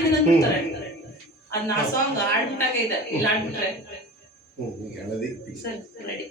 ಹಾಡ್ಬಿಟ್ಟಿದ್ದೀನಿ ಅಂತಾರೆ. ಅದ್ ನಾ ಸಾಂಗ್ ಹಾಡ್ಬಿಟ್ಟಾಗೆ ಇದೆ, ಇಲ್ಲ ಹಾಡ್ಬಿಟ್ರೆ ಸರಿ ರೆಡಿ.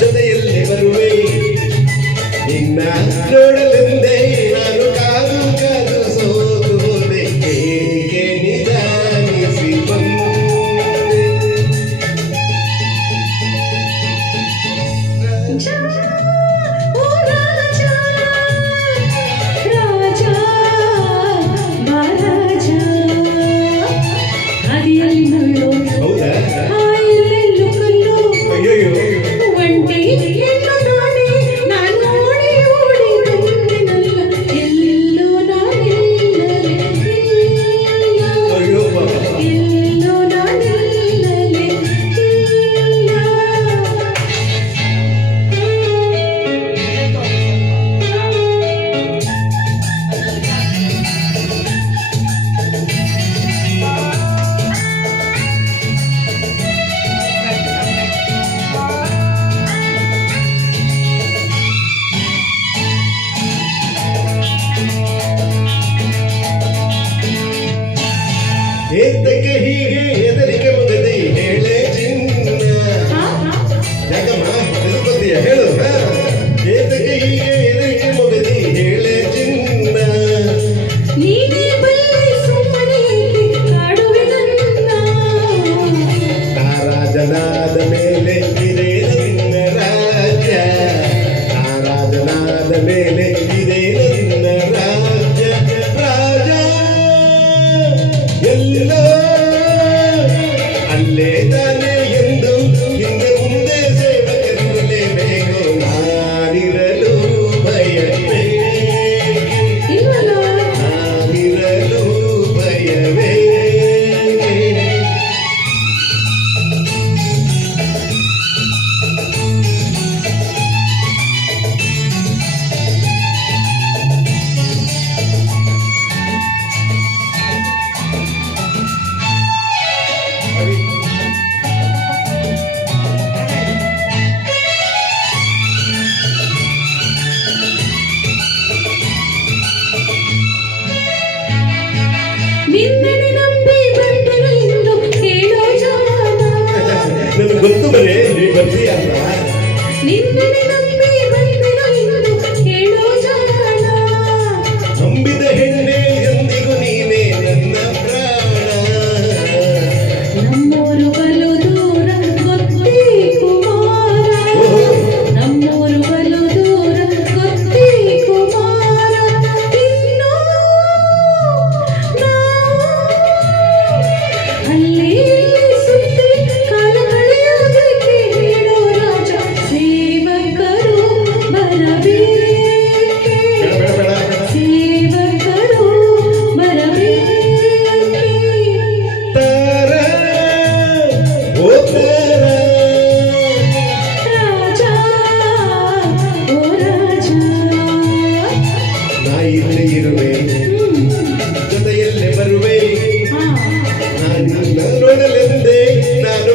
ಜೊತೆಯಲ್ಲಿ ಬರುವೆ ನಿನ್ನ ನೋಡಲೆಂದೇ ನಾನು ಕಾದು ಕಾದು ಸೋತು ಹೋದೆ, ಏಕೆ ನಿಧಾನಿಸಿ ಬಂದೆ. ಹೌದಾ? ಅಯ್ಯೋ ಏತಕ್ಕೆ ಹೀಗೆ ಹೆದರಿಕೆ ಮುಗದೆ ಹೇಳೆ ಚಿನ್ನ, ಯಾಕಮ್ಮ ಹೆದರ್ಕೊತೀಯ ಹೇಳು. ಏತಕ್ಕೆ ಹೀಗೆ ಹೆದರಿಕೆ ಮುಗದೆ ಹೇಳೆ ಚಿನ್ನ, ರಾಜನಾದ ಮೇಲೆ ಇದೇ ನಿನ್ನ ರಾಜ್ಯ, ರಾಜನಾದ ಮೇಲೆ ಇದೇ ನಿನ್ನ ರಾಜ್ಯ. ರಾಜ ಎಲ್ಲೋ ಅಲ್ಲೇ ತಾನೇ ಎಂದು ಹಿಂದೆ ಮುಂದೆ ಸೇವಕರಿರಲೇಬೇಕು, ನಾನಿರಲು ಭಯವೇ, ನಾನಿರಲು ಭಯವೇ. ನನಗೆ ಗೊತ್ತು ಬರೇ ನೀ ಬರ್ತೀಯ ಅಂತ. ನಂಬಿದ ಹೆಣ್ಣೆ ಎಂದಿಗೂ ನೀನೇ ನನ್ನ ಪ್ರಾಣ, ನಮ್ಮೂರು ಬಲು ದೂರ ಗೊತ್ತಿ ಕುಮಾರ, ನಮ್ಮೂರು ಬಲು ದೂರ ಗೊತ್ತಿ ಕುಮಾರ. ಇನ್ನು ನಾವು ಅಲ್ಲಿ ಸುತ್ತಿ ಕಾಲ ಕಳೆಯೋದಕ್ಕೆ ಹೇಳೋ ರಾಜ, ಸೇವಕರು ಬರಬೇಕೆ, ಸೇವಕರು ಬರಬೇಕೆ. ತಾರ ಓ ತಾರ, ರಾಜ ಓ ರಾಜ, ನಾ ಇಲ್ಲೇ ಇರುವೆ ಜೊತೆಯಲ್ಲೇ ಬರುವೆ, ನಾನು ನೋಡಲೆಂದೇ ನಾನು